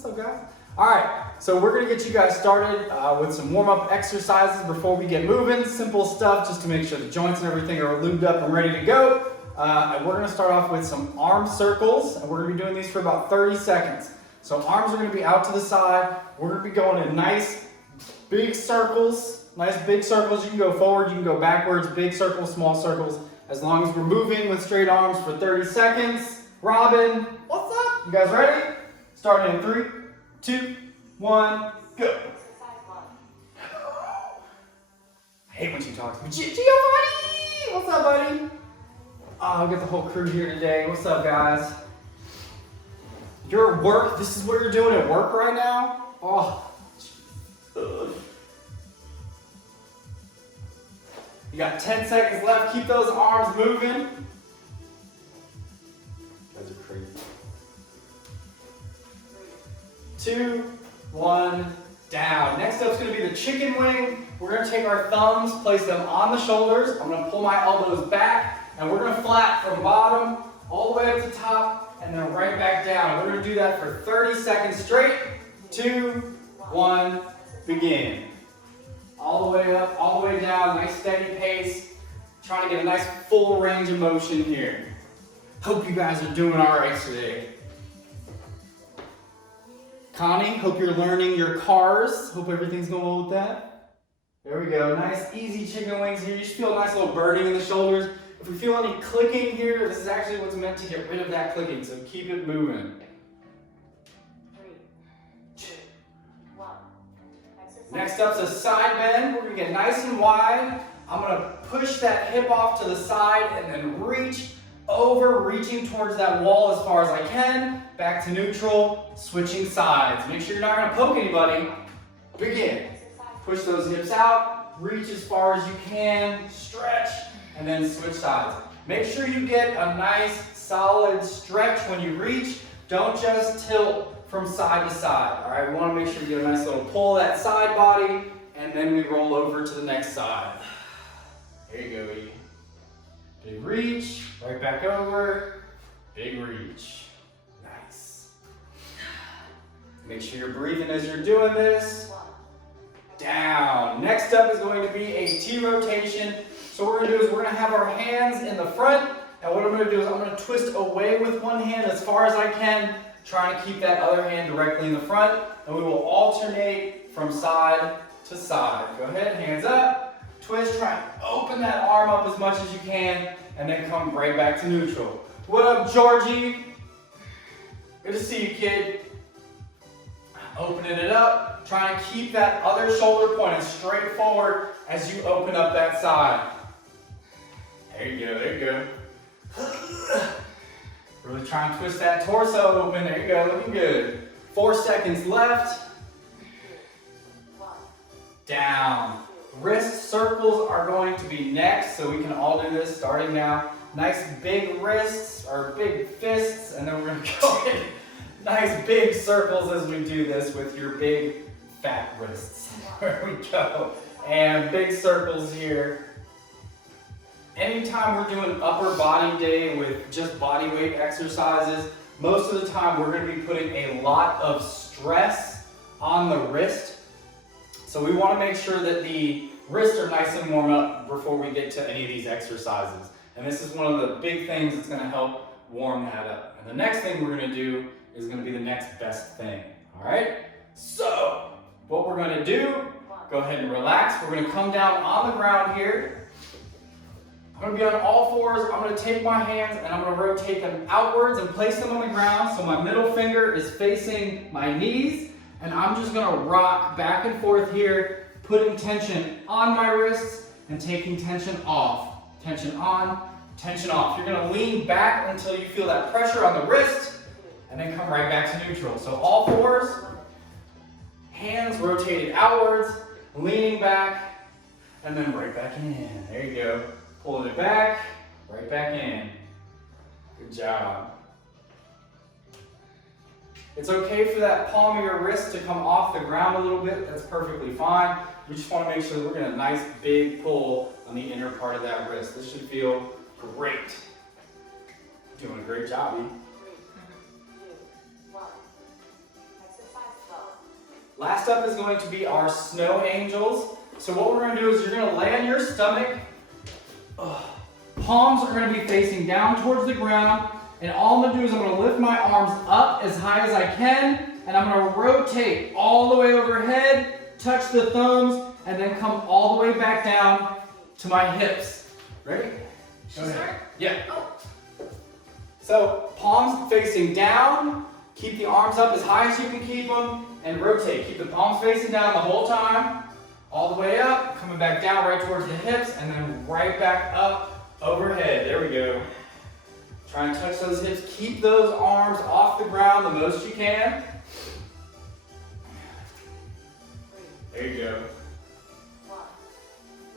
What's up, guys? All right, so we're gonna get you guys started with some warm-up exercises before we get moving. Simple stuff just to make sure the joints and everything are lubed up and ready to go. And we're gonna start off with some arm circles, and we're gonna be doing these for about 30 seconds. So arms are gonna be out to the side. We're gonna be going in nice big circles. Nice big circles. You can go forward, you can go backwards, big circles, small circles. As long as we're moving with straight arms for 30 seconds. Robin, what's up? You guys ready? Starting in 3, 2, 1, go. I hate when she talks to me. Giovanni! What's up, buddy? Oh, we got the whole crew here today. What's up, guys? You're at work? This is what you're doing at work right now? Oh. You got 10 seconds left. Keep those arms moving. You guys are crazy. 2, 1, down. Next up is going to be the chicken wing. We're going to take our thumbs, place them on the shoulders. I'm going to pull my elbows back, and we're going to flat from bottom all the way up to top, and then right back down. We're going to do that for 30 seconds straight. 2, 1, begin. All the way up, all the way down, nice steady pace. Trying to get a nice full range of motion here. Hope you guys are doing all right today. Connie, hope you're learning your cars. Hope everything's going well with that. There we go, nice easy chicken wings here. You should feel a nice little burning in the shoulders. If we feel any clicking here, this is actually what's meant to get rid of that clicking, so keep it moving. 3, 2, 1. Next up's a side bend. We're gonna get nice and wide. I'm gonna push that hip off to the side and then reach over, reaching towards that wall as far as I can. Back to neutral, switching sides. Make sure you're not gonna poke anybody. Begin. Push those hips out, reach as far as you can, stretch, and then switch sides. Make sure you get a nice solid stretch when you reach. Don't just tilt from side to side. All right, we want to make sure you get a nice little pull of that side body, and then we roll over to the next side. There you go, E. Big reach, right back over, big reach. Nice. Make sure you're breathing as you're doing this. Down. Next up is going to be a T rotation. So what we're going to do is we're going to have our hands in the front, and what I'm going to do is I'm going to twist away with one hand as far as I can, trying to keep that other hand directly in the front, and we will alternate from side to side. Go ahead, hands up, twist, try and open that arm up as much as you can, and then come right back to neutral. What up, Georgie? Good to see you, kid. Opening it up, trying to keep that other shoulder pointed straight forward as you open up that side. There you go, there you go. Really try and twist that torso open. There you go, looking good. 4 seconds left. Down. Wrist circles are going to be next, so we can all do this starting now. Nice big wrists or big fists, and then we're gonna go in nice big circles as we do this with your big fat wrists. There we go. And big circles here. Anytime we're doing upper body day with just body weight exercises, most of the time we're going to be putting a lot of stress on the wrist. So we want to make sure that the wrists are nice and warm up before we get to any of these exercises. And this is one of the big things that's going to help warm that up. And the next thing we're going to do is going to be the next best thing. All right? So what we're going to do, go ahead and relax. We're going to come down on the ground here. I'm going to be on all fours. I'm going to take my hands and I'm going to rotate them outwards and place them on the ground so my middle finger is facing my knees, and I'm just going to rock back and forth here, putting tension on my wrists and taking tension off. Tension on, tension off. You're going to lean back until you feel that pressure on the wrist and then come right back to neutral. So all fours, hands rotated outwards, leaning back, and then right back in. There you go. Pulling it back, right back in. Good job. It's okay for that palm of your wrist to come off the ground a little bit. That's perfectly fine. We just want to make sure that we're getting a nice big pull on the inner part of that wrist. This should feel great. Doing a great job, E. 3, 2, 1. Last up is going to be our snow angels. So what we're gonna do is you're gonna lay on your stomach. Palms are gonna be facing down towards the ground. And all I'm gonna do is I'm gonna lift my arms up as high as I can. And I'm gonna rotate all the way overhead, touch the thumbs, and then come all the way back down to my hips. Ready? Should we start? Yeah. Oh. So palms facing down. Keep the arms up as high as you can keep them. And rotate. Keep the palms facing down the whole time. All the way up, coming back down right towards the hips, and then right back up overhead. There we go. Try and touch those hips. Keep those arms off the ground the most you can. There you go.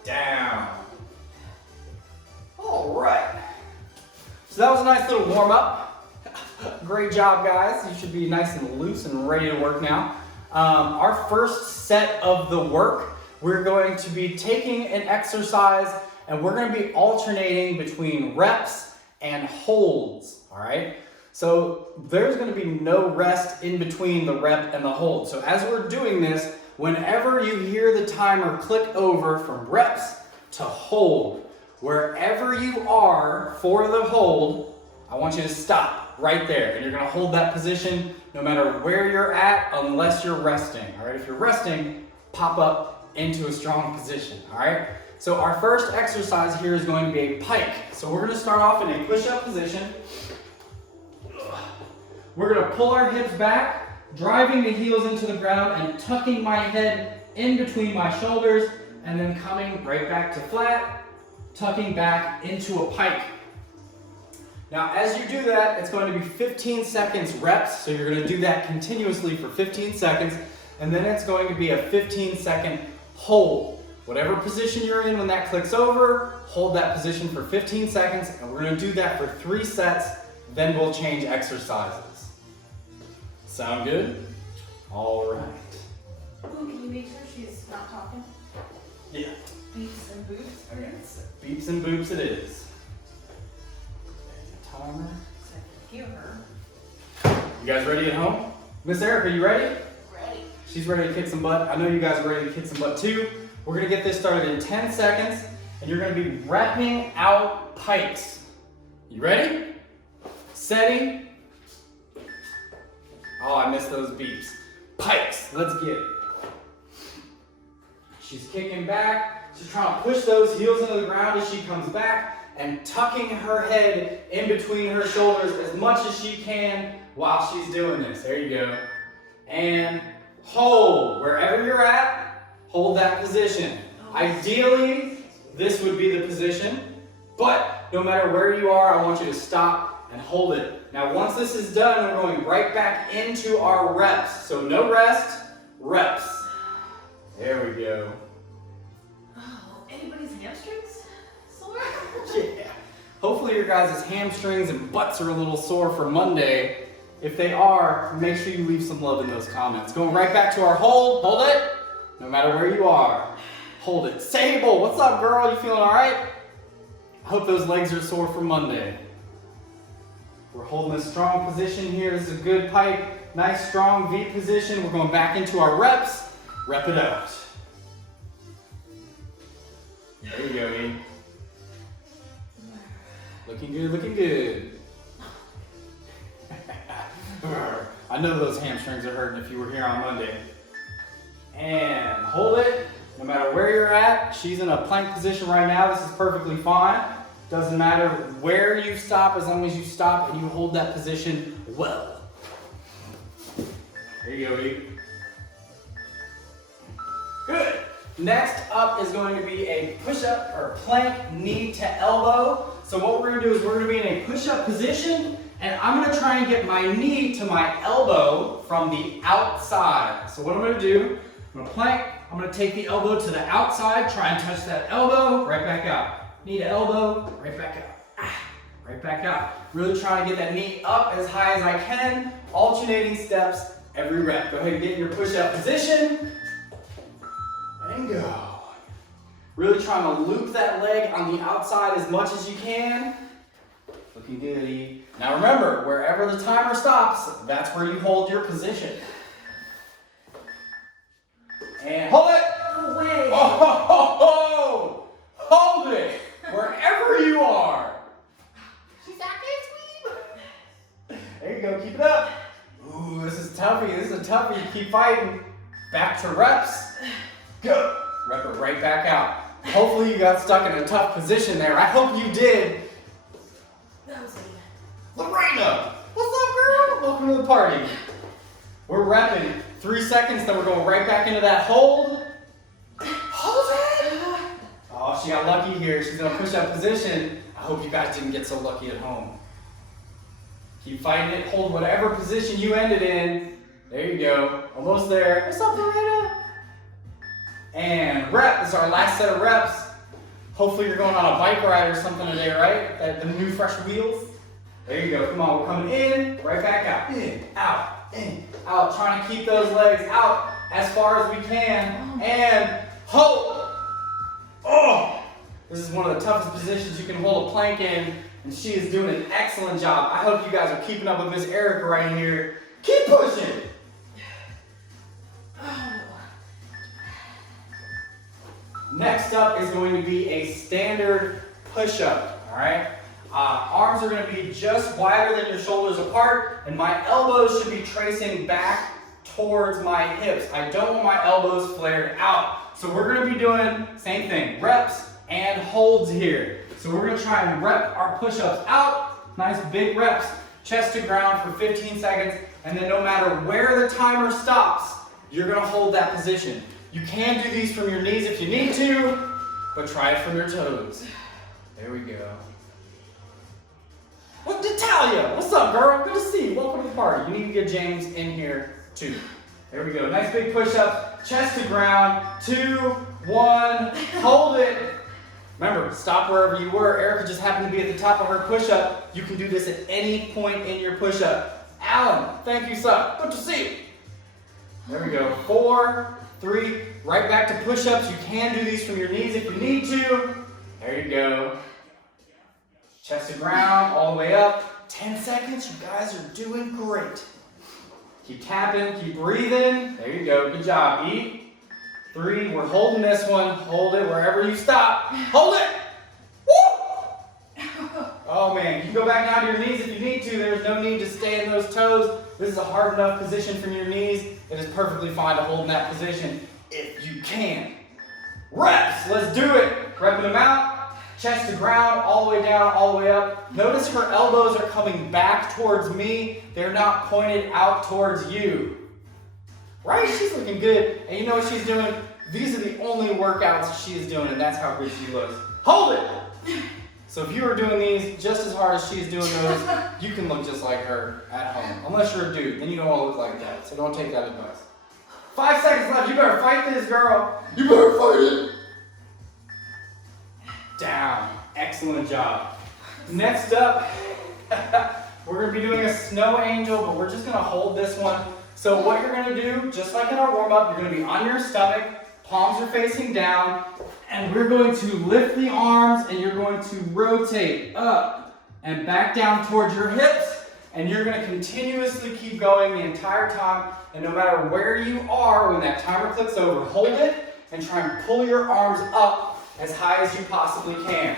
Down. All right. So that was a nice little warm up. Great job, guys. You should be nice and loose and ready to work now. Our first set of the work, we're going to be taking an exercise and we're going to be alternating between reps and holds. All right. So there's going to be no rest in between the rep and the hold. So as we're doing this, whenever you hear the timer click over from reps to hold, wherever you are for the hold, I want you to stop right there. And you're gonna hold that position no matter where you're at unless you're resting, all right? If you're resting, pop up into a strong position, all right? So our first exercise here is going to be a pike. So we're gonna start off in a push-up position. We're gonna pull our hips back, driving the heels into the ground and tucking my head in between my shoulders and then coming right back to flat, tucking back into a pike. Now, as you do that, it's going to be 15 seconds reps. So you're going to do that continuously for 15 seconds. And then it's going to be a 15-second hold. Whatever position you're in when that clicks over, hold that position for 15 seconds. And we're going to do that for 3 sets. Then we'll change exercises. Sound good? All right. Ooh, can you make sure she's not talking? Yeah. Beeps and boops. Okay. Beeps and boops it is. Timer. Give her. You guys ready at home? Miss Erika, you ready? Ready. She's ready to kick some butt. I know you guys are ready to kick some butt too. We're gonna get this started in 10 seconds, and you're gonna be repping out pikes. You ready? Steady. Oh, I missed those beeps. Pikes, let's get it. She's kicking back. She's trying to push those heels into the ground as she comes back and tucking her head in between her shoulders as much as she can while she's doing this. There you go. And hold. Wherever you're at, hold that position. Ideally, this would be the position, but no matter where you are, I want you to stop and hold it. Now, once this is done, we're going right back into our reps. So no rest, reps. There we go. Oh, anybody's hamstrings sore? Yeah. Hopefully your guys' hamstrings and butts are a little sore for Monday. If they are, make sure you leave some love in those comments. Going right back to our hold. Hold it. No matter where you are. Hold it. Sable, what's up, girl? You feeling all right? I hope those legs are sore for Monday. We're holding a strong position here. This is a good pike. Nice, strong V position. We're going back into our reps. Rep it out. There you go, E. Looking good, looking good. I know those hamstrings are hurting if you were here on Monday. And hold it. No matter where you're at, she's in a plank position right now. This is perfectly fine. Doesn't matter where you stop as long as you stop and you hold that position well. There you go, E. Good. Next up is going to be a push-up or plank knee to elbow. So what we're gonna do is we're gonna be in a push-up position and I'm gonna try and get my knee to my elbow from the outside. So what I'm gonna do, I'm gonna plank, I'm gonna take the elbow to the outside, try and touch that elbow, right back out. Knee to elbow, right back out. Right back out. Really try and get that knee up as high as I can, alternating steps every rep. Go ahead and get in your push-up position. And go. Really trying to loop that leg on the outside as much as you can. Looking good. Now remember, wherever the timer stops, that's where you hold your position. toughie. This is a toughie. Keep fighting. Back to reps. Go. Rep it right back out. Hopefully you got stuck in a tough position there. I hope you did. That was it. Lorena, what's up, girl? Welcome to the party. We're repping 3 seconds, then we're going right back into that hold. Hold it. Oh, she got lucky here. She's gonna push that position. I hope you guys didn't get so lucky at home. Keep fighting it. Hold whatever position you ended in. There you go. Almost there. What's up, Lorena? And rep. This is our last set of reps. Hopefully you're going on a bike ride or something today, right? The new fresh wheels. There you go. Come on. We're coming in, right back out. In, out. Trying to keep those legs out as far as we can. And hold. Oh! This is one of the toughest positions you can hold a plank in. And she is doing an excellent job. I hope you guys are keeping up with Miss Erika right here. Keep pushing. Next up is going to be a standard push-up, all right? Arms are going to be just wider than your shoulders apart, and my elbows should be tracing back towards my hips. I don't want my elbows flared out. So we're going to be doing same thing, reps and holds here. So we're going to try and rep our push-ups out, nice big reps, chest to ground for 15 seconds, and then no matter where the timer stops, you're going to hold that position. You can do these from your knees if you need to, but try it from your toes. There we go. What, Natalia? What's up, girl? Good to see you. Welcome to the party. You need to get James in here, too. There we go. Nice big push-up. Chest to ground. 2, 1. Hold it. Remember, stop wherever you were. Erika just happened to be at the top of her push-up. You can do this at any point in your push-up. Alan, thank you, son. Good to see you. There we go. 4, 3, right back to push-ups. You can do these from your knees if you need to. There you go. Chest to ground, all the way up. 10 seconds, you guys are doing great. Keep tapping, keep breathing. There you go, good job. Eat. 3, we're holding this one. Hold it wherever you stop. Hold it! Woo! Oh man, you can go back down to your knees if you need to. There's no need to stay in those toes. This is a hard enough position from your knees. It is perfectly fine to hold in that position if you can. Reps, let's do it. Repping them out. Chest to ground, all the way down, all the way up. Notice her elbows are coming back towards me. They're not pointed out towards you. Right? She's looking good. And you know what she's doing? These are the only workouts she is doing, and that's how good she looks. Hold it! So if you are doing these just as hard as she's doing those, you can look just like her at home. Unless you're a dude, then you don't want to look like that. So don't take that advice. 5 seconds left. You better fight this, girl. You better fight it. Down. Excellent job. Next up, we're going to be doing a snow angel, but we're just going to hold this one. So what you're going to do, just like in our warm-up, you're going to be on your stomach, palms are facing down, and we're going to lift the arms, and you're going to rotate up and back down towards your hips, and you're going to continuously keep going the entire time, and no matter where you are, when that timer clicks over, hold it, and try and pull your arms up as high as you possibly can.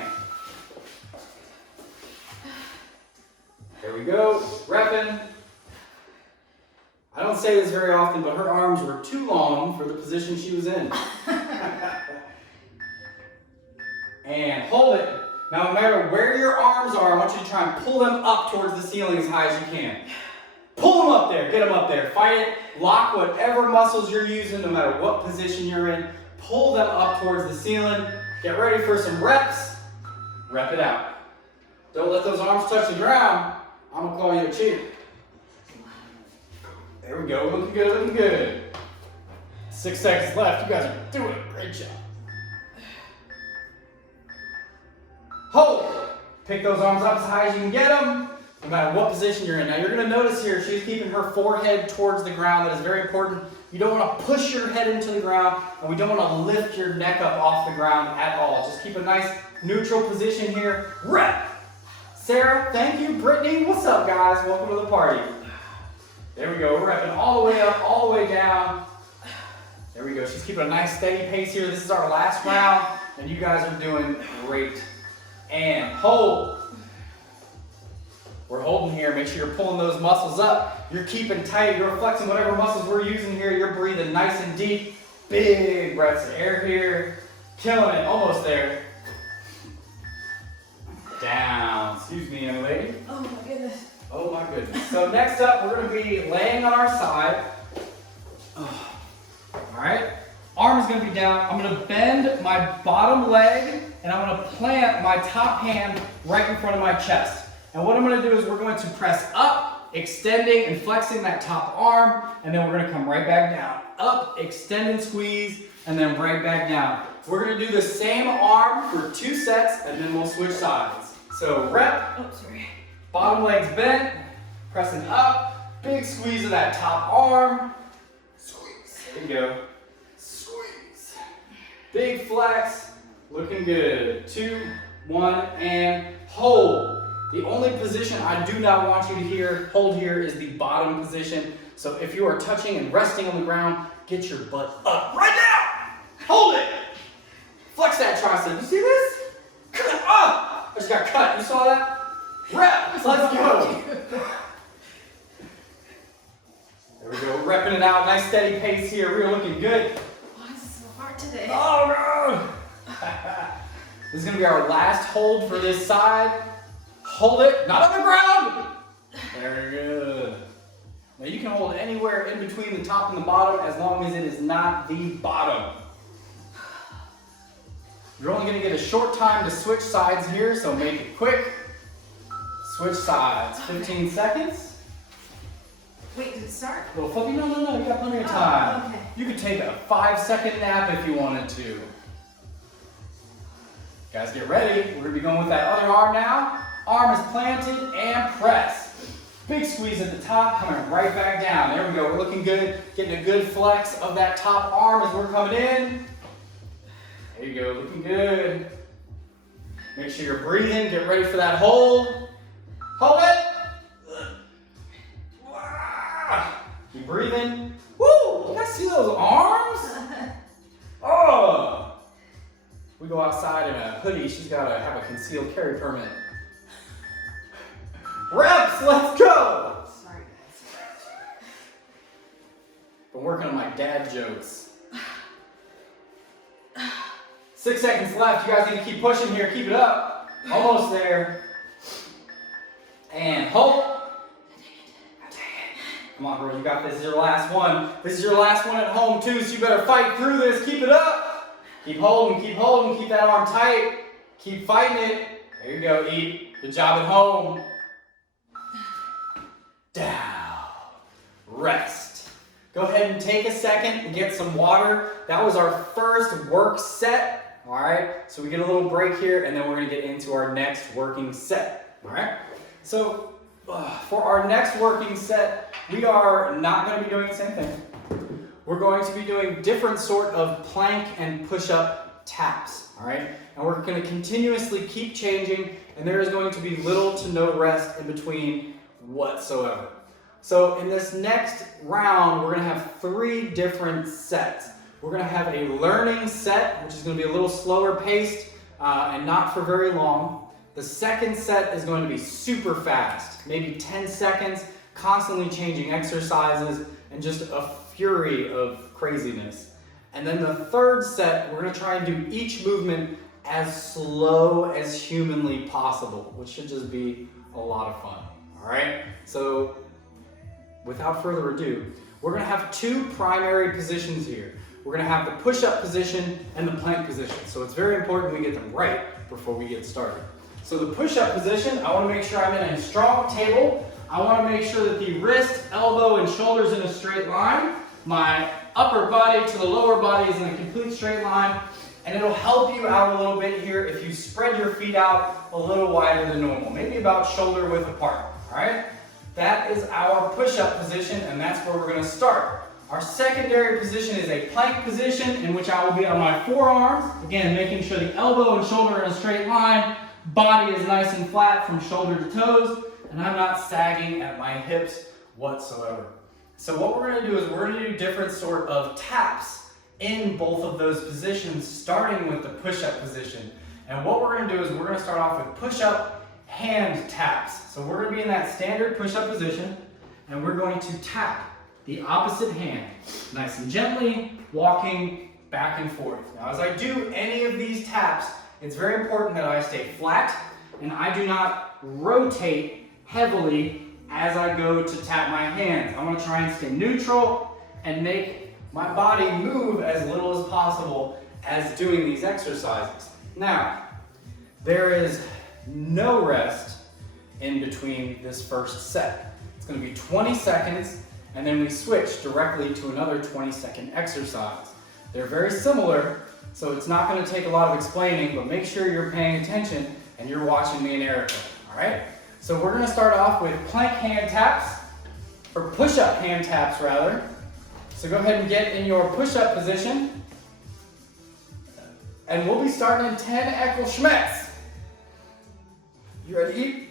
There we go, repping. I don't say this very often, but her arms were too long for the position she was in. And hold it. Now, no matter where your arms are, I want you to try and pull them up towards the ceiling as high as you can. Pull them up there, get them up there. Fight it, lock whatever muscles you're using, no matter what position you're in. Pull them up towards the ceiling. Get ready for some reps. Rep it out. Don't let those arms touch the ground. I'm gonna call you a cheater. There we go, looking good, looking good. 6 seconds left, you guys are doing a great job. Hold. Pick those arms up as high as you can get them, no matter what position you're in. Now you're gonna notice here, she's keeping her forehead towards the ground. That is very important. You don't wanna push your head into the ground, and we don't wanna lift your neck up off the ground at all. Just keep a nice neutral position here. Rep. Sarah, thank you. Brittany, what's up, guys? Welcome to the party. There we go. We're repping all the way up, all the way down. There we go. She's keeping a nice steady pace here. This is our last round, and you guys are doing great. And hold. We're holding here. Make sure you're pulling those muscles up. You're keeping tight. You're flexing whatever muscles we're using here. You're breathing nice and deep. Big breaths of air here. Killing it. Almost there. Down. Excuse me, young lady. Oh my goodness. Oh my goodness. So next up, we're going to be laying on our side. All right. Arm is going to be down. I'm going to bend my bottom leg and I'm going to plant my top hand right in front of my chest. And what I'm going to do is we're going to press up, extending and flexing that top arm, and then we're going to come right back down. Up, extend and squeeze, and then right back down. We're going to do the same arm for 2 sets, and then we'll switch sides. So rep, Oh, sorry. bottom leg's bent, pressing up, big squeeze of that top arm. Squeeze. There you go. Squeeze. Big flex, looking good. 2, 1, and hold. The only position I do not want you to hold here is the bottom position. So if you are touching and resting on the ground, get your butt up right now. Hold it. Flex that tricep. You see this? Ah! I just got cut. You saw that? Rep. Let's go. There we go. Repping it out. Nice steady pace here. We're looking good. Why is it so hard today? Oh no! This is going to be our last hold for this side. Hold it, not on the ground. Very good. Now you can hold anywhere in between the top and the bottom as long as it is not the bottom. You're only going to get a short time to switch sides here, so make it quick. Switch sides, 15 seconds. Wait, did it start? Little fluffy, no, you got plenty of time. Oh, okay. You could take a 5-second nap if you wanted to. Guys, get ready. We're going to be going with that other arm now. Arm is planted and press. Big squeeze at the top, coming right back down. There we go, we're looking good. Getting a good flex of that top arm as we're coming in. There you go, looking good. Make sure you're breathing, get ready for that hold. Hold it. Keep breathing. Woo, you guys see those arms? Oh. We go outside in a hoodie, she's gotta have a concealed carry permit. Reps, let's go! Sorry, guys. Been working on my dad jokes. 6 seconds left. You guys need to keep pushing here. Keep it up. Almost there. And hold. Come on, girl. You got this. This is your last one. This is your last one at home, too, so you better fight through this. Keep it up. Keep holding. Keep holding. Keep that arm tight. Keep fighting it. There you go, E. Good job at home. Down. Rest. Go ahead and take a second and get some water. That was our first work set. All right. So we get a little break here, and then we're going to get into our next working set. All right. So for our next working set, we are not going to be doing the same thing. We're going to be doing different sort of plank and push-up taps. All right. And we're going to continuously keep changing, and there is going to be little to no rest in between whatsoever. So in this next round, we're going to have 3 different sets. We're going to have a learning set, which is going to be a little slower paced and not for very long. The second set is going to be super fast, maybe 10 seconds, constantly changing exercises, and just a fury of craziness. And then the third set, we're going to try and do each movement as slow as humanly possible, which should just be a lot of fun. All right, so without further ado, we're going to have 2 primary positions here. We're going to have the push-up position and the plank position. So it's very important we get them right before we get started. So the push-up position, I want to make sure I'm in a strong table. I want to make sure that the wrist, elbow, and shoulders in a straight line. My upper body to the lower body is in a complete straight line. And it'll help you out a little bit here if you spread your feet out a little wider than normal, maybe about shoulder width apart, all right? That is our push-up position, and that's where we're gonna start. Our secondary position is a plank position in which I will be on my forearms, again, making sure the elbow and shoulder are in a straight line, body is nice and flat from shoulder to toes, and I'm not sagging at my hips whatsoever. So what we're gonna do is we're gonna do different sort of taps in both of those positions, starting with the push-up position. And what we're gonna do is we're gonna start off with push-up hand taps. So we're gonna be in that standard push-up position, and we're going to tap the opposite hand, nice and gently, walking back and forth. Now, as I do any of these taps, it's very important that I stay flat and I do not rotate heavily as I go to tap my hands. I want to try and stay neutral and make my body move as little as possible as doing these exercises. Now, there is no rest in between this first set. It's going to be 20 seconds, and then we switch directly to another 20-second exercise. They're very similar, so it's not going to take a lot of explaining, but make sure you're paying attention and you're watching me and Erika, all right? So we're going to start off with plank hand taps, or push-up hand taps rather. So go ahead and get in your push-up position, and we'll be starting in 10 Eckelschmetz. You ready?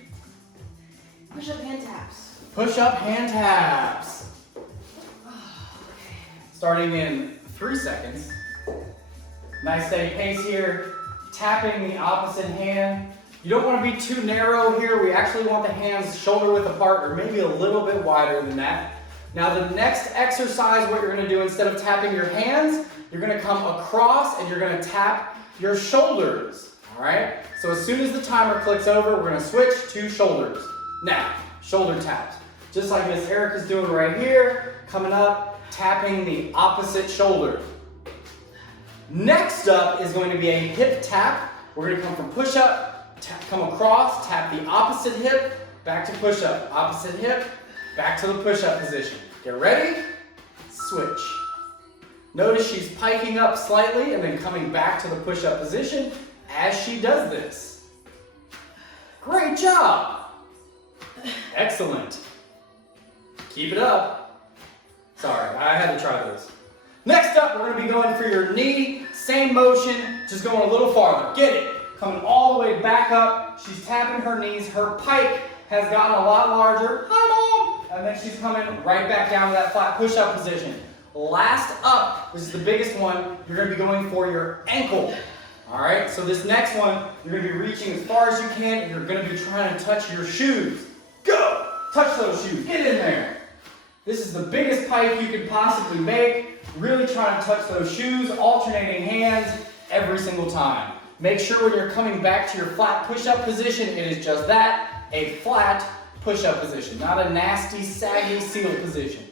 Push-up hand taps. Push-up hand taps. Starting in 3 seconds. Nice steady pace here. Tapping the opposite hand. You don't want to be too narrow here. We actually want the hands shoulder width apart, or maybe a little bit wider than that. Now the next exercise, what you're going to do, instead of tapping your hands, you're going to come across and you're going to tap your shoulders. All right? So as soon as the timer clicks over, we're going to switch to shoulders. Now, shoulder taps. Just like Miss Erika's doing right here, coming up, tapping the opposite shoulder. Next up is going to be a hip tap. We're going to come from push-up, come across, tap the opposite hip, back to push-up, opposite hip, back to the push-up position. Get ready? Switch. Notice she's piking up slightly and then coming back to the push-up position as she does this. Great job. Excellent. Keep it up. Sorry, I had to try this. Next up, we're going to be going for your knee. Same motion, just going a little farther. Get it. Coming all the way back up. She's tapping her knees. Her pike has gotten a lot larger. Hi, Mom! And then she's coming right back down to that flat push-up position. Last up, this is the biggest one, you're going to be going for your ankle. All right, so this next one, you're going to be reaching as far as you can, and you're going to be trying to touch your shoes. Go! Touch those shoes. Get in there. This is the biggest pike you could possibly make. Really trying to touch those shoes, alternating hands every single time. Make sure when you're coming back to your flat push-up position, it is just that, a flat push-up position, not a nasty, saggy seal position.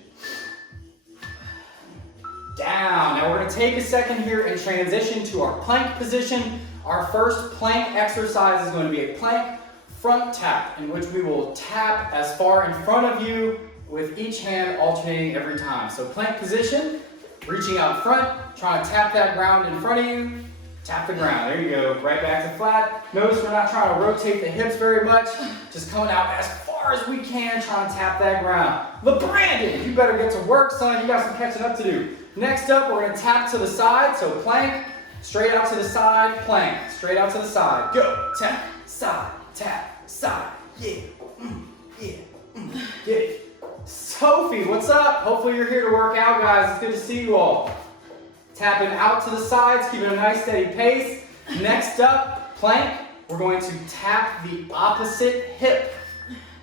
Down. Now we're going to take a second here and transition to our plank position. Our first plank exercise is going to be a plank front tap, in which we will tap as far in front of you with each hand alternating every time. So plank position, reaching out front, trying to tap that ground in front of you, tap the ground. There you go, right back to flat. Notice we're not trying to rotate the hips very much, just coming out as far as we can, trying to tap that ground. Brandon, you better get to work, son. You got some catching up to do. Next up, we're going to tap to the side. So plank, straight out to the side, plank, straight out to the side. Go, tap, side, yeah, yeah, get it. Sophie, what's up? Hopefully you're here to work out, guys. It's good to see you all. Tapping out to the sides, keeping a nice steady pace. Next up, plank. We're going to tap the opposite hip.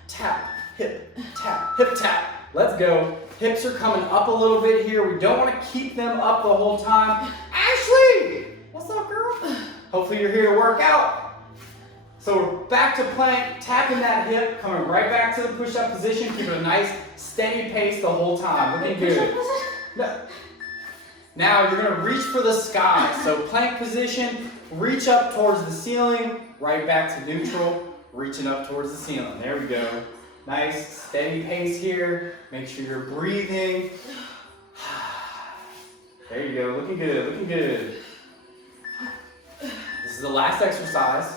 Tap, hip, tap. Let's go. Hips are coming up a little bit here. We don't want to keep them up the whole time. Ashley! What's up, girl? Hopefully you're here to work out. So we're back to plank, tapping that hip, coming right back to the push-up position, keeping a nice steady pace the whole time. Looking good. Now you're going to reach for the sky. So plank position, reach up towards the ceiling, right back to neutral, reaching up towards the ceiling. There we go. Nice steady pace here. Make sure you're breathing. There you go. Looking good. Looking good. This is the last exercise.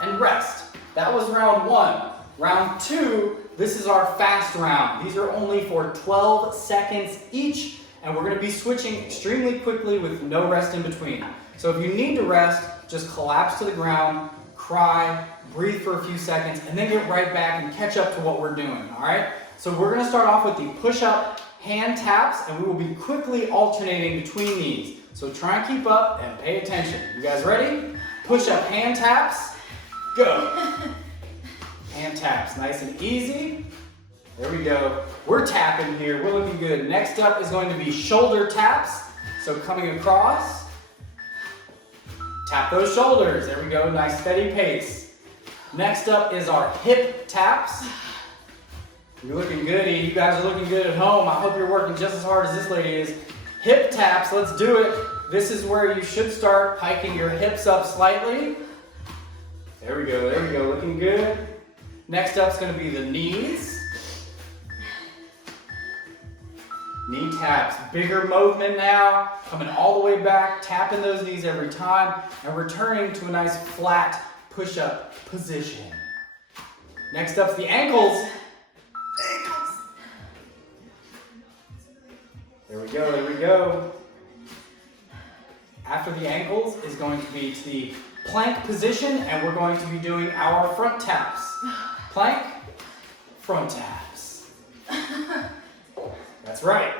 And rest. That was round 1. Round 2, this is our fast round. These are only for 12 seconds each, and we're going to be switching extremely quickly with no rest in between. So if you need to rest, just collapse to the ground, cry, breathe for a few seconds, and then get right back and catch up to what we're doing, all right? So we're going to start off with the push-up hand taps, and we will be quickly alternating between these. So try and keep up and pay attention. You guys ready? Push-up hand taps. Go. hand taps, nice and easy. There we go. We're tapping here, we're looking good. Next up is going to be shoulder taps. So coming across, tap those shoulders. There we go, nice steady pace. Next up is our hip taps. You're looking good, you guys are looking good at home. I hope you're working just as hard as this lady is. Hip taps, let's do it. This is where you should start hiking your hips up slightly. There we go, looking good. Next up is gonna be the knees. Knee taps, bigger movement now, coming all the way back, tapping those knees every time, and returning to a nice flat push-up position. Next up's the ankles. There we go. After the ankles is going to be to the plank position, and we're going to be doing our front taps. Plank, front taps. That's right.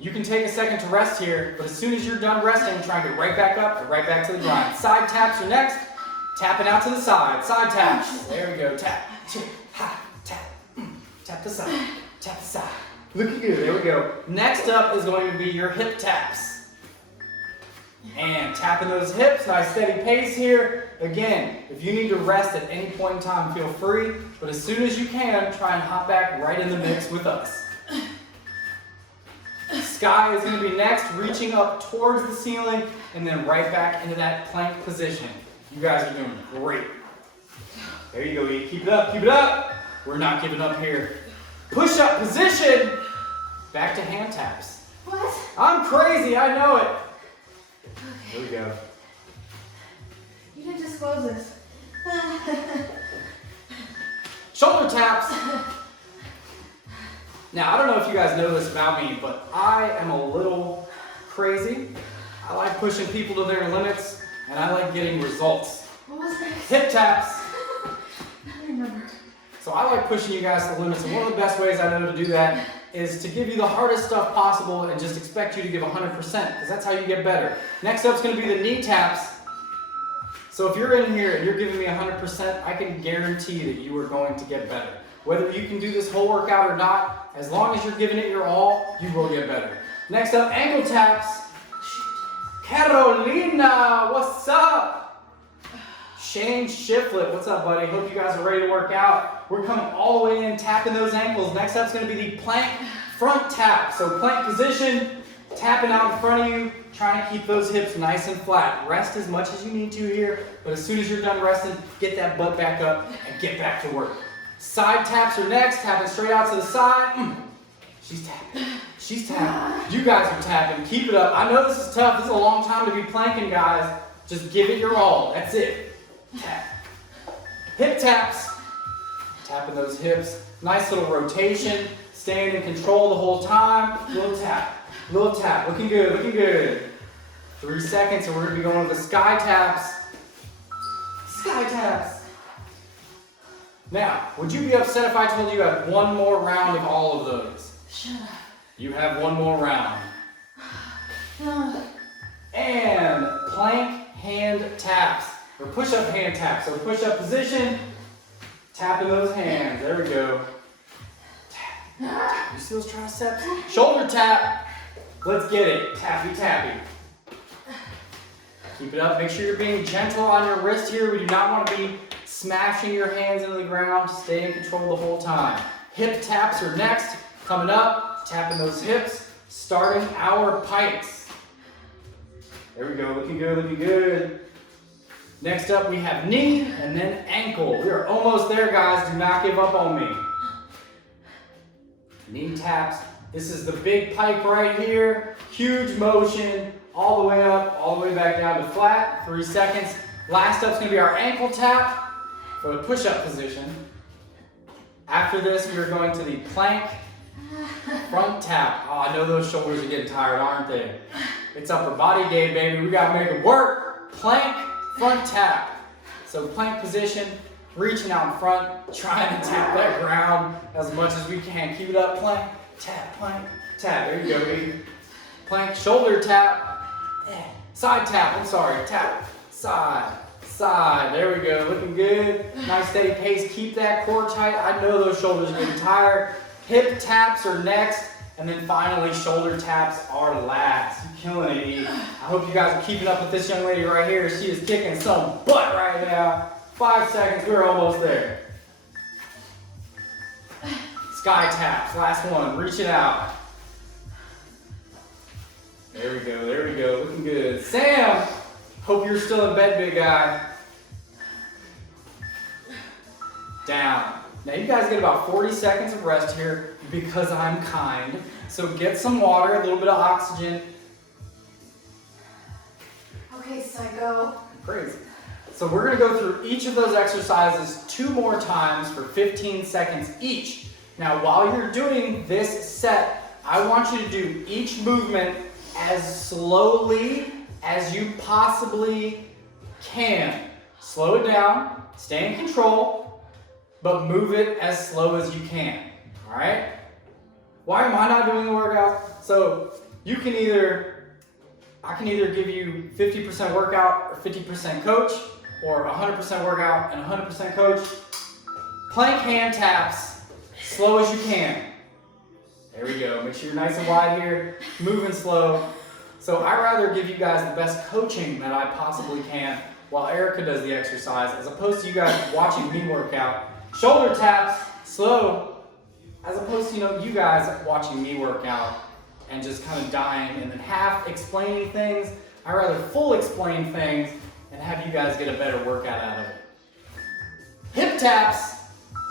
You can take a second to rest here, but as soon as you're done resting, try and get right back up and right back to the grind. Side taps are next. Tapping out to the side. Side taps. There we go. Tap, chip, ha, tap. Tap the side. Tap the side. Looking good. There we go. Next up is going to be your hip taps. And tapping those hips. Nice steady pace here. Again, if you need to rest at any point in time, feel free. But as soon as you can, try and hop back right in the mix with us. Sky is going to be next, reaching up towards the ceiling and then right back into that plank position. You guys are doing great. There you go, E. Keep it up, keep it up. We're not giving up here. Push-up position. Back to hand taps. What? I'm crazy, I know it. Okay. Here we go. You didn't disclose this. Shoulder taps. Now, I don't know if you guys know this about me, but I am a little crazy. I like pushing people to their limits, and I like getting results. What was that? Hip taps. I don't remember. So I like pushing you guys to the limits, and one of the best ways I know to do that is to give you the hardest stuff possible and just expect you to give 100%, because that's how you get better. Next up is going to be the knee taps. So if you're in here and you're giving me 100%, I can guarantee that you are going to get better. Whether you can do this whole workout or not, as long as you're giving it your all, you will get better. Next up, ankle taps. Carolina, what's up? Shane Shiflett, what's up, buddy? Hope you guys are ready to work out. We're coming all the way in, tapping those ankles. Next up is going to be the plank front tap. So plank position, tapping out in front of you, trying to keep those hips nice and flat. Rest as much as you need to here, but as soon as you're done resting, get that butt back up and get back to work. Side taps are next, tapping straight out to the side. She's tapping. She's tapping. You guys are tapping. Keep it up. I know this is tough. This is a long time to be planking, guys. Just give it your all. That's it. Tap. Hip taps. Tapping those hips. Nice little rotation. Staying in control the whole time. Little tap. Little tap. Looking good. Looking good. 3 seconds, and we're going to be going with the sky taps. Sky taps. Now, would you be upset if I told you you had one more round of all of those? Shut up. You have one more round. No. And plank hand taps, or push-up hand taps. So push-up position, tapping those hands. There we go. Tap. You see those triceps? Shoulder tap. Let's get it. Tappy, tappy. Keep it up. Make sure you're being gentle on your wrist here. We do not want to be smashing your hands into the ground. Stay in control the whole time. Hip taps are next. Coming up, tapping those hips, starting our pikes. There we go, looking good, looking good. Next up, we have knee and then ankle. We are almost there, guys. Do not give up on me. Knee taps. This is the big pike right here. Huge motion, all the way up, all the way back down to flat. 3 seconds. Last up is going to be our ankle tap for the push-up position. After this, we are going to the plank front tap. Oh, I know those shoulders are getting tired, aren't they? It's upper body day, baby. We got to make it work. Plank front tap. So plank position, reaching out in front, trying to tap that ground as much as we can. Keep it up, plank, tap, plank, tap. There you go, baby. Plank, shoulder tap, side tap, I'm sorry, tap, side, side. There we go, looking good. Nice steady pace, keep that core tight. I know those shoulders are getting tired. Hip taps are next, and then finally shoulder taps are last. You're killing it, E. I hope you guys are keeping up with this young lady right here. She is kicking some butt right now. 5 seconds, we're almost there. Sky taps, last one, reach it out. There we go, looking good. Sam, hope you're still in bed, big guy. Down. Now you guys get about 40 seconds of rest here because I'm kind. So get some water, a little bit of oxygen. Okay, psycho. Crazy. So we're gonna go through each of those exercises 2 more times for 15 seconds each. Now while you're doing this set, I want you to do each movement as slowly as you possibly can. Slow it down, stay in control, but move it as slow as you can, all right? Why am I not doing the workout? So you can I can either give you 50% workout or 50% coach, or 100% workout and 100% coach. Plank hand taps, slow as you can. There we go, make sure you're nice and wide here, moving slow. So I'd rather give you guys the best coaching that I possibly can while Erika does the exercise, as opposed to you guys watching me work out. Shoulder taps, slow, as opposed to you guys watching me work out and just kind of dying and then half explaining things. I'd rather full explain things and have you guys get a better workout out of it. Hip taps,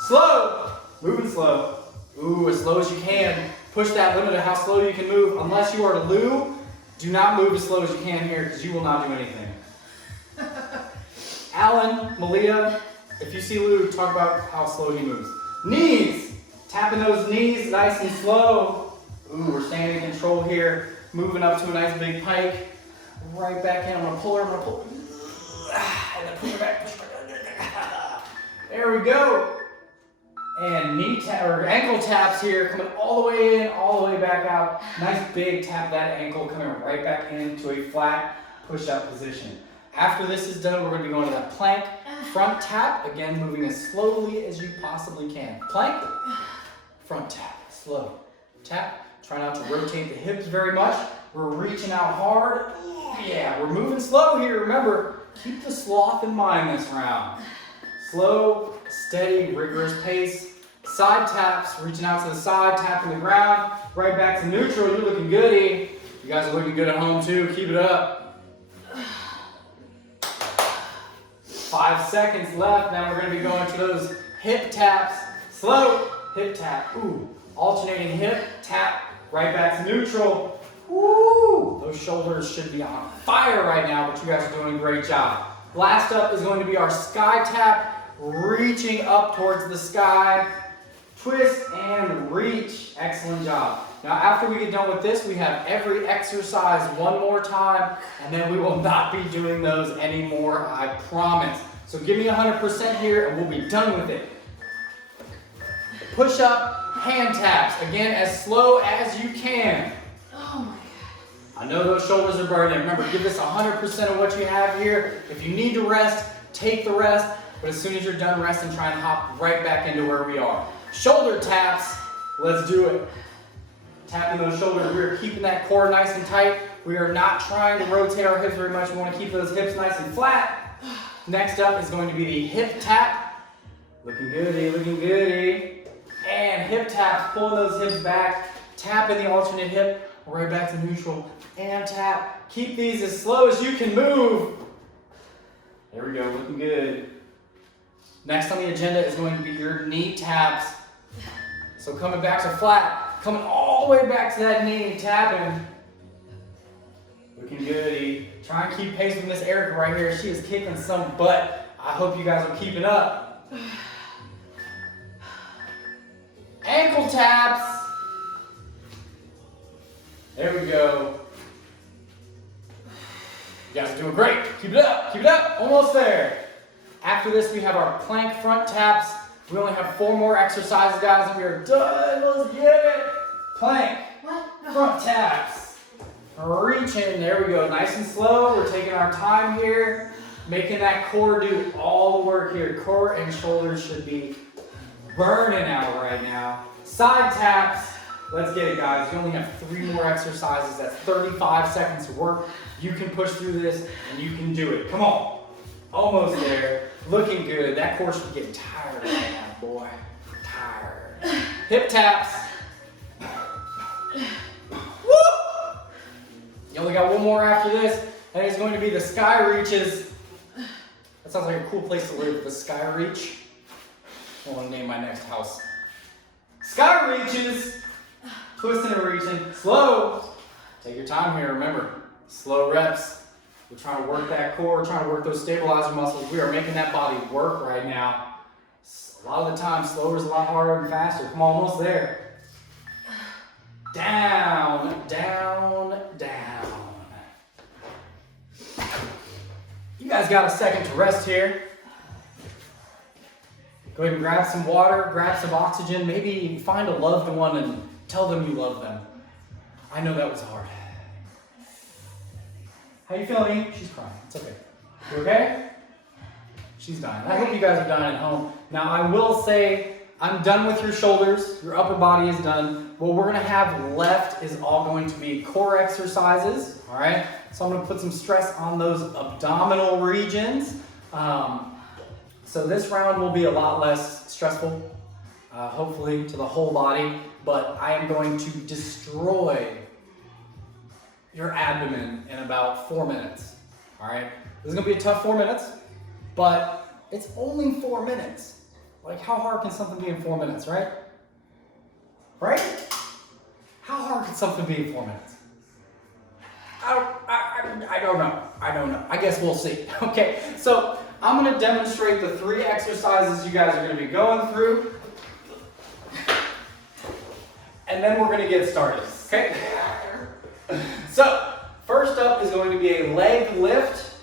slow, moving slow. Ooh, as slow as you can. Push that limit of how slow you can move. Unless you are Lou, do not move as slow as you can here because you will not do anything. Alan, Malia, if you see Lou, talk about how slow he moves. Knees, tapping those knees nice and slow. Ooh, we're staying in control here. Moving up to a nice big pike. Right back in, I'm gonna pull her, and then push her back, There we go. And ankle taps here, coming all the way in, all the way back out. Nice big tap that ankle, coming right back into a flat push-up position. After this is done, we're going to be going to that plank front tap. Again, moving as slowly as you possibly can. Plank, front tap, slow. Tap, try not to rotate the hips very much. We're reaching out hard. Yeah, we're moving slow here. Remember, keep the sloth in mind this round. Slow, steady, rigorous pace. Side taps, reaching out to the side, tapping the ground. Right back to neutral. You're looking goody. You guys are looking good at home too. Keep it up. 5 seconds left. Now we're going to be going to those hip taps. Slow, hip tap. Ooh, alternating hip, tap, right back to neutral. Woo! Those shoulders should be on fire right now, but you guys are doing a great job. Last up is going to be our sky tap. Reaching up towards the sky, twist and reach. Excellent job. Now after we get done with this, we have every exercise one more time, and then we will not be doing those anymore, I promise. So give me 100% here and we'll be done with it. Push up, hand taps, again as slow as you can. Oh my God. I know those shoulders are burning. Remember, give this 100% of what you have here. If you need to rest, take the rest. But as soon as you're done resting, try and hop right back into where we are. Shoulder taps, let's do it. Tapping those shoulders, we're keeping that core nice and tight. We are not trying to rotate our hips very much. We want to keep those hips nice and flat. Next up is going to be the hip tap. Looking goody, looking goody. And hip taps, pulling those hips back, tapping the alternate hip, right back to neutral, and tap. Keep these as slow as you can move. There we go, looking good. Next on the agenda is going to be your knee taps. So coming back to flat, coming all the way back to that knee, tapping. Looking goody. Try and keep pace with Miss Erika right here. She is kicking some butt. I hope you guys are keeping up. Ankle taps. There we go. You guys are doing great. Keep it up, keep it up. Almost there. After this, we have our plank front taps. We only have 4 more exercises, guys, and we are done. Let's get it. Plank, front taps. Reaching, there we go. Nice and slow. We're taking our time here. Making that core do all the work here. Core and shoulders should be burning out right now. Side taps. Let's get it, guys. You only have 3 more exercises. That's 35 seconds of work. You can push through this and you can do it. Come on. Almost there. Looking good. That core should be getting tired right now, boy. Tired. Hip taps. Woo! You only got 1 more after this, and it's going to be the sky reaches. That sounds like a cool place to live, the sky reach. I want to name my next house. Sky reaches. Twisting and reaching. Slow. Take your time here, remember. Slow reps. We're trying to work that core, we're trying to work those stabilizer muscles. We are making that body work right now. A lot of the time, slower is a lot harder than faster. Come on, almost there. Down, down, down. You guys got a second to rest here. Go ahead and grab some water, grab some oxygen, maybe find a loved one and tell them you love them. I know that was hard. How you feeling? She's crying. It's okay. You okay? She's dying. I hope you guys are dying at home. Now, I will say, I'm done with your shoulders. Your upper body is done. What we're going to have left is all going to be core exercises. All right? So I'm going to put some stress on those abdominal regions. So this round will be a lot less stressful, hopefully to the whole body. But I am going to destroy your abdomen in about 4 minutes. All right? This is going to be a tough 4 minutes, but it's only 4 minutes. Like, how hard can something be in 4 minutes, right? Right? How hard can something be in 4 minutes? I don't know. I don't know. I guess we'll see. Okay, so I'm going to demonstrate the 3 exercises you guys are going to be going through. And then we're going to get started, okay? So, first up is going to be a leg lift.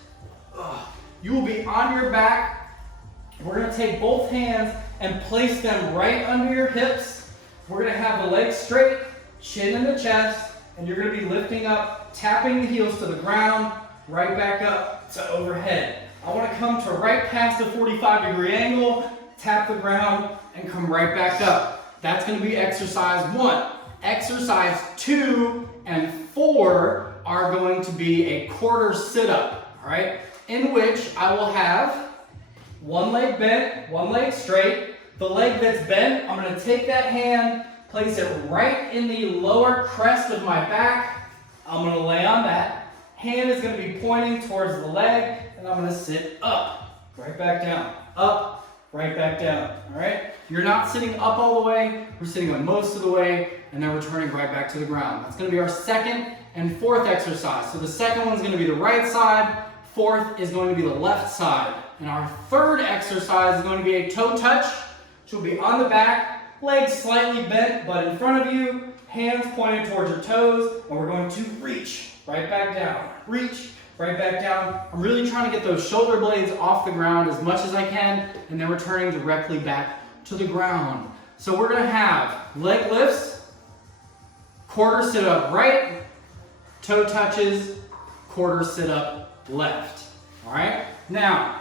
You will be on your back. We're going to take both hands and place them right under your hips. We're going to have the legs straight, chin in the chest, and you're going to be lifting up, tapping the heels to the ground, right back up to overhead. I want to come to right past the 45-degree angle, tap the ground, and come right back up. That's going to be exercise 1. Exercise 2 and 4 are going to be a quarter sit-up, all right? In which I will have 1 leg bent, 1 leg straight. The leg that's bent, I'm going to take that hand, place it right in the lower crest of my back. I'm going to lay on that. Hand is going to be pointing towards the leg, and I'm going to sit up, right back down, up, right back down, all right? You're not sitting up all the way, we're sitting up most of the way, and then returning right back to the ground. That's going to be our 2nd and 4th exercise. So the 2nd one's going to be the right side, 4th is going to be the left side. And our 3rd exercise is going to be a toe touch, which will be on the back, legs slightly bent, but in front of you, hands pointed towards your toes, and we're going to reach right back down. Reach, right back down. I'm really trying to get those shoulder blades off the ground as much as I can, and then returning directly back to the ground. So we're going to have leg lifts, quarter sit up right, toe touches, quarter sit up left. All right? Now,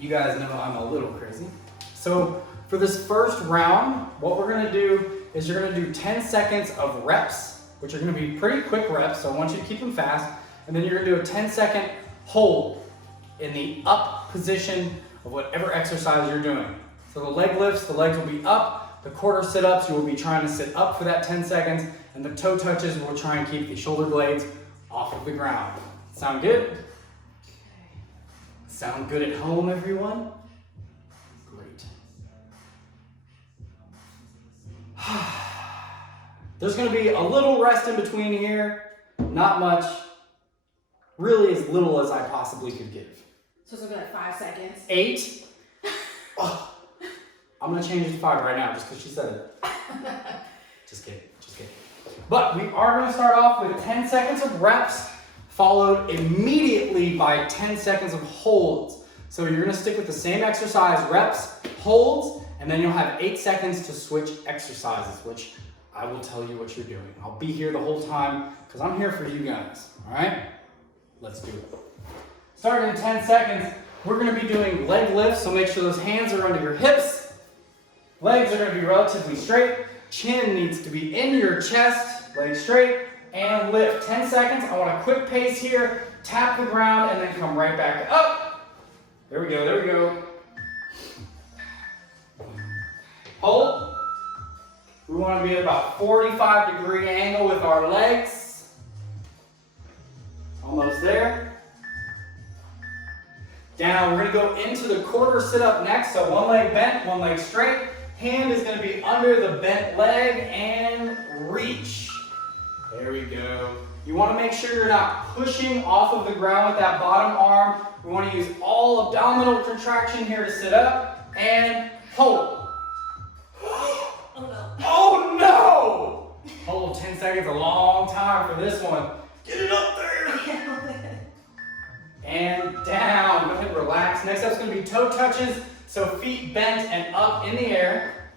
you guys know I'm a little crazy. So for this first round, what we're going to do is you're going to do 10 seconds of reps, which are going to be pretty quick reps, so I want you to keep them fast. And then you're going to do a 10-second hold in the up position of whatever exercise you're doing. So the leg lifts, the legs will be up. The quarter sit-ups, you will be trying to sit up for that 10 seconds. And the toe touches, we'll try and keep the shoulder blades off of the ground. Sound good? Sound good at home, everyone? Great. There's going to be a little rest in between here. Not much. Really as little as I possibly could give. So it's gonna be like 5 seconds. 8. Oh, I'm going to change it to 5 right now just because she said it. Just kidding. Just kidding. But we are going to start off with 10 seconds of reps, followed immediately by 10 seconds of holds. So you're going to stick with the same exercise, reps, holds, and then you'll have 8 seconds to switch exercises, which I will tell you what you're doing. I'll be here the whole time because I'm here for you guys, all right? Let's do it. Starting in 10 seconds, we're gonna be doing leg lifts, so make sure those hands are under your hips. Legs are gonna be relatively straight. Chin needs to be in your chest, legs straight, and lift. 10 seconds, I want a quick pace here. Tap the ground and then come right back up. There we go, there we go. Hold. We want to be at about 45-degree angle with our legs. Almost there. Down, we're going to go into the quarter sit-up next. So one leg bent, one leg straight. Hand is going to be under the bent leg and reach. There we go. You want to make sure you're not pushing off of the ground with that bottom arm. We want to use all abdominal contraction here to sit up and hold. Oh no! Hold 10 seconds, a long time for this one. Get it up there! And down. Go ahead and relax. Next up is going to be toe touches. So feet bent and up in the air.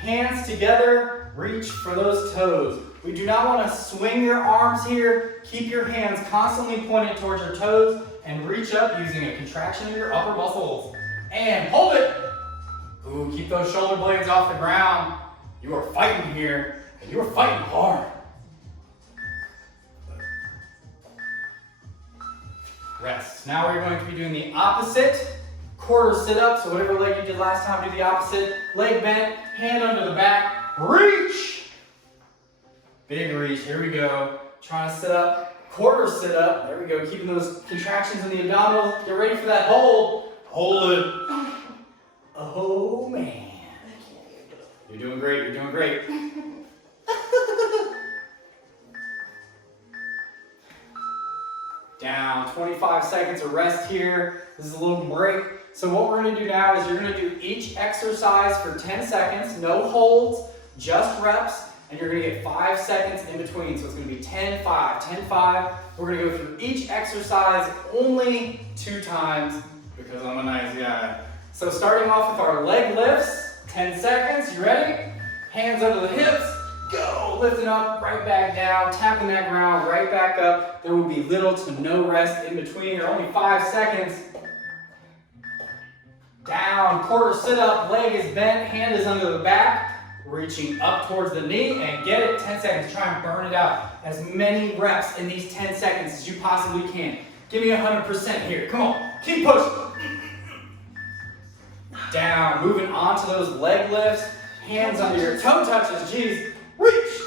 Hands together, reach for those toes. We do not want to swing your arms here. Keep your hands constantly pointed towards your toes and reach up using a contraction of your upper muscles. And hold it. Ooh, keep those shoulder blades off the ground. You are fighting here, and you are fighting hard. Rest. Now we're going to be doing the opposite. Quarter sit-up, so whatever leg you did last time, do the opposite. Leg bent, hand under the back, reach. Big reach, here we go. Trying to sit up, quarter sit-up. There we go, keeping those contractions in the abdominals. Get ready for that hold. Hold it. Oh, man. You're doing great, you're doing great. Down, 25 seconds of rest here. This is a little break. So what we're gonna do now is you're gonna do each exercise for 10 seconds, no holds, just reps, and you're gonna get 5 seconds in between. So it's gonna be 10, 5, 10, 5. We're gonna go through each exercise only 2 times because I'm a nice guy. So starting off with our leg lifts, 10 seconds, you ready? Hands under the hips, go, lifting up, right back down, tapping that ground, right back up. There will be little to no rest in between, or only 5 seconds. Down, quarter sit up, leg is bent, hand is under the back, reaching up towards the knee, and get it, 10 seconds, try and burn it out. As many reps in these 10 seconds as you possibly can. Give me 100% here, come on, keep pushing. Down, moving on to those leg lifts, hands under your toe touches, geez, reach.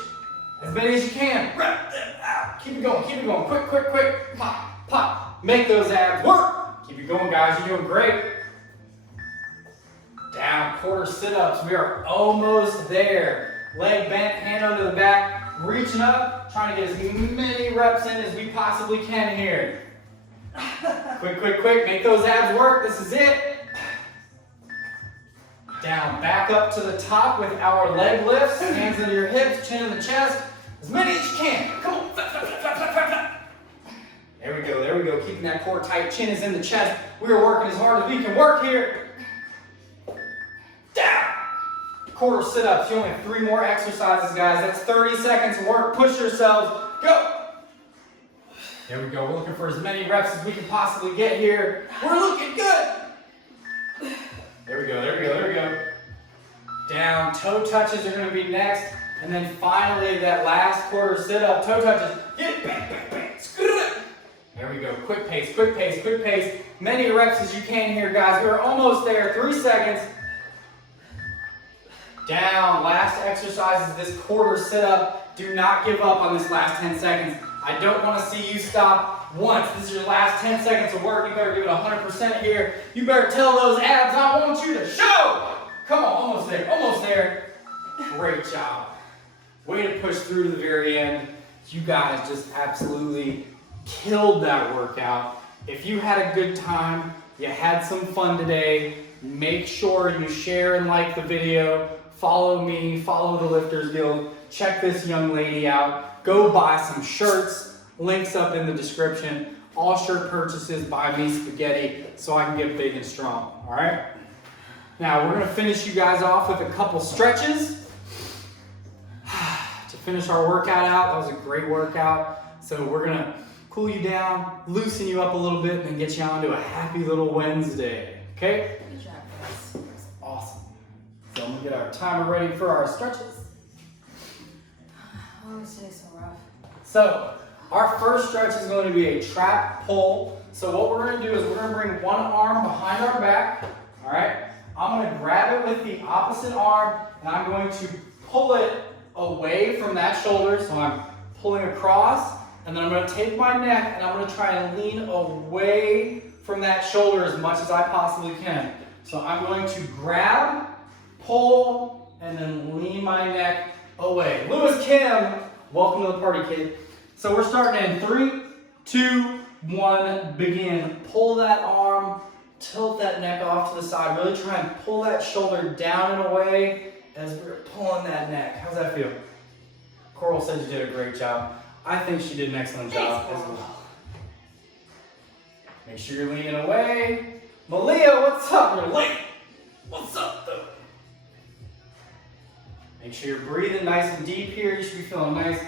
As many as you can, rep them out. Keep it going, quick, quick, quick, pop, pop. Make those abs work. Keep it going, guys, you're doing great. Down, quarter sit-ups, we are almost there. Leg bent, hand under the back, reaching up, trying to get as many reps in as we possibly can here. Quick, quick, quick, make those abs work, this is it. Down, back up to the top with our leg lifts, hands under your hips, chin in the chest, as many as you can. Come on. There we go, keeping that core tight, chin is in the chest. We are working as hard as we can work here. Down. Quarter sit-ups, you only have 3 more exercises, guys. That's 30 seconds of work, push yourselves, go. There we go, we're looking for as many reps as we can possibly get here. We're looking good. There we go. Down, toe touches are going to be next. And then finally, that last quarter sit-up, toe touches. Get it, bang, bang, bang. There we go, quick pace. Many reps as you can here, guys. We're almost there, 3 seconds. Down, last exercise is this quarter sit-up. Do not give up on this last 10 seconds. I don't want to see you stop once. This is your last 10 seconds of work. You better give it 100% here. You better tell those abs I want you to show. Come on, almost there. Great job. Way to push through to the very end. You guys just absolutely killed that workout. If you had a good time, you had some fun today, make sure you share and like the video. Follow me, follow the Lifters Guild. Check this young lady out. Go buy some shirts. Links up in the description. All shirt purchases buy me spaghetti so I can get big and strong. All right? Now we're going to finish you guys off with a couple stretches to finish our workout out. That was a great workout. So we're going to cool you down, loosen you up a little bit, and then get you on to a happy little Wednesday. Okay? Good job, guys. Awesome. So I'm gonna get our timer ready for our stretches. Oh, today's so rough. So our first stretch is going to be a trap pull. So what we're gonna do is we're gonna bring one arm behind our back, all right? I'm gonna grab it with the opposite arm, and I'm going to pull it away from that shoulder. So I'm pulling across, and then I'm gonna take my neck, and I'm gonna try and lean away from that shoulder as much as I possibly can. So I'm going to grab, pull, and then lean my neck away. Lewis Kim, welcome to the party, kid. So we're starting in 3, 2, 1, begin. Pull that arm, tilt that neck off to the side. Really try and pull that shoulder down and away as we're pulling that neck. How's that feel? Coral said you did a great job. I think she did an excellent job as well. Make sure you're leaning away. Malia, what's up? You're late. What's up, though? Make sure you're breathing nice and deep here. You should be feeling a nice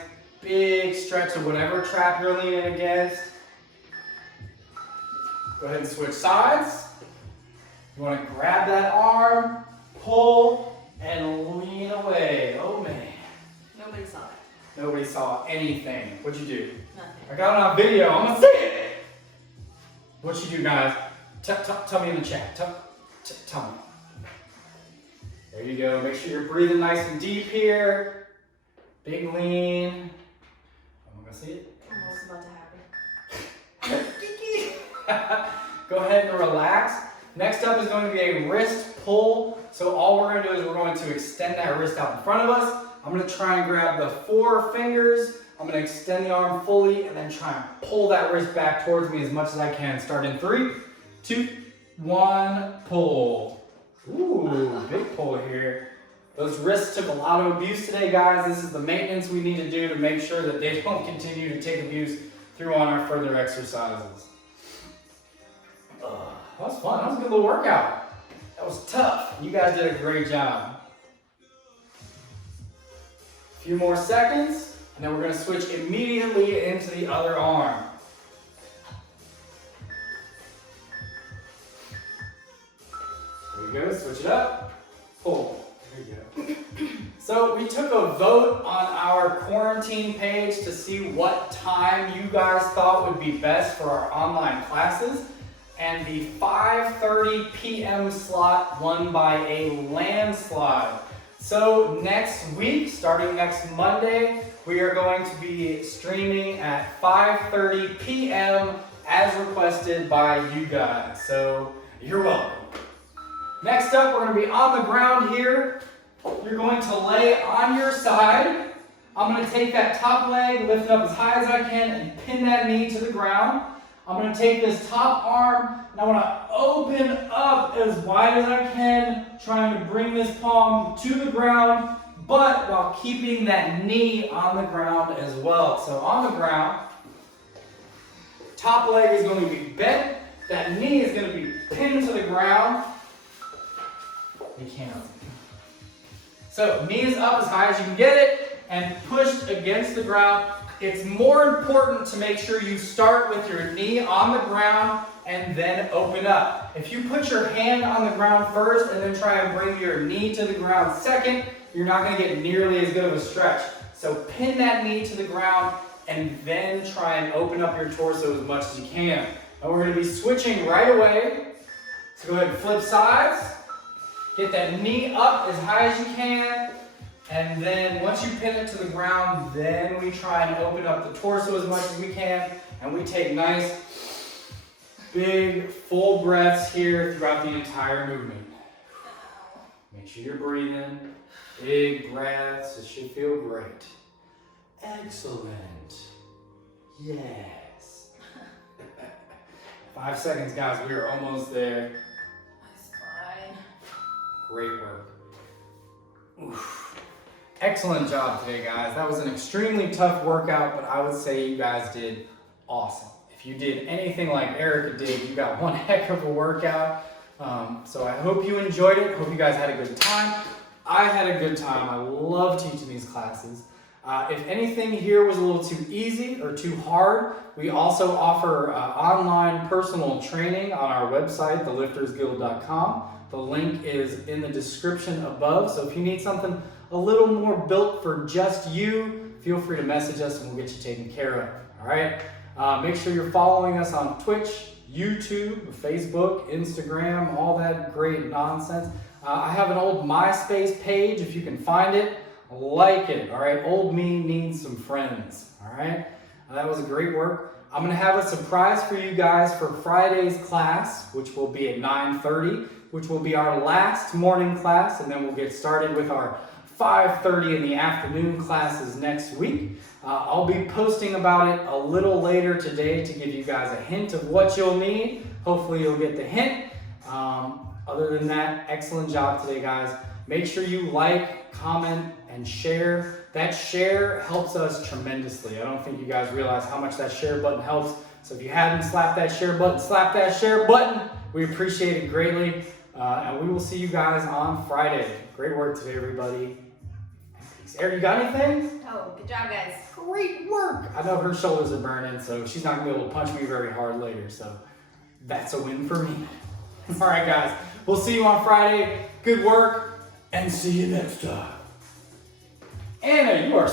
big stretch of whatever trap you're leaning against. Go ahead and switch sides. You want to grab that arm, pull, and lean away. Oh man. Nobody saw it. Nobody saw anything. What'd you do? Nothing. I got it on video. I'm gonna see it. What'd you do, guys? Tell me in the chat. Tell me. There you go. Make sure you're breathing nice and deep here. Big lean. I'm gonna see it. I don't know what's about to happen. Go ahead and relax. Next up is going to be a wrist pull. So all we're gonna do is we're going to extend that wrist out in front of us. I'm gonna try and grab the 4 fingers. I'm gonna extend the arm fully and then try and pull that wrist back towards me as much as I can. Start in 3, 2, 1, pull. Ooh, big pull here. Those wrists took a lot of abuse today, guys. This is the maintenance we need to do to make sure that they don't continue to take abuse through on our further exercises. That was fun. That was a good little workout. That was tough. You guys did a great job. A few more seconds, and then we're going to switch immediately into the other arm. There we go. Switch it up. Pull. There you go. So we took a vote on our quarantine page to see what time you guys thought would be best for our online classes. And the 5:30 p.m. slot won by a landslide. So next week, starting next Monday, we are going to be streaming at 5:30 p.m. as requested by you guys. So you're welcome. Next up, we're going to be on the ground here. You're going to lay on your side. I'm going to take that top leg, lift it up as high as I can, and pin that knee to the ground. I'm going to take this top arm, and I want to open up as wide as I can, trying to bring this palm to the ground, but while keeping that knee on the ground as well. So on the ground, top leg is going to be bent, that knee is going to be pinned to the ground. You can't. So knees up as high as you can get it, and pushed against the ground. It's more important to make sure you start with your knee on the ground and then open up. If you put your hand on the ground first and then try and bring your knee to the ground second, you're not going to get nearly as good of a stretch. So pin that knee to the ground and then try and open up your torso as much as you can. And we're going to be switching right away. So go ahead and flip sides. Get that knee up as high as you can. And then once you pin it to the ground, then we try and open up the torso as much as we can. And we take nice, big, full breaths here throughout the entire movement. Make sure you're breathing. Big breaths. It should feel great. Excellent. Yes. 5 seconds, guys. We are almost there. My spine. Great work. Oof. Excellent job today, guys. That was an extremely tough workout, but I would say you guys did awesome. If you did anything like Erika did, you got one heck of a workout. So I hope you enjoyed it. Hope you guys had a good time. I had a good time. I love teaching these classes. If anything here was a little too easy or too hard, we also offer online personal training on our website, theliftersguild.com. The link is in the description above. So if you need something a little more built for just you, feel free to message us and we'll get you taken care of. All right. Make sure you're following us on Twitch, YouTube, Facebook, Instagram, all that great nonsense. I have an old MySpace page if you can find it. Like it, all right? Old me needs some friends, all right? That was a great work. I'm gonna have a surprise for you guys for Friday's class, which will be at 9:30, which will be our last morning class, and then we'll get started with our 5:30 in the afternoon classes next week. I'll be posting about it a little later today to give you guys a hint of what you'll need. Hopefully you'll get the hint. Other than that, excellent job today, guys. Make sure you like, comment, and share. That share helps us tremendously. I don't think you guys realize how much that share button helps. So if you haven't slapped that share button, slap that share button. We appreciate it greatly. And we will see you guys on Friday. Great work today, everybody. Peace. Erika, you got anything? Oh, good job, guys. Great work. I know her shoulders are burning, so she's not gonna be able to punch me very hard later. So that's a win for me. All right, guys. We'll see you on Friday. Good work, and see you next time. Anna, you are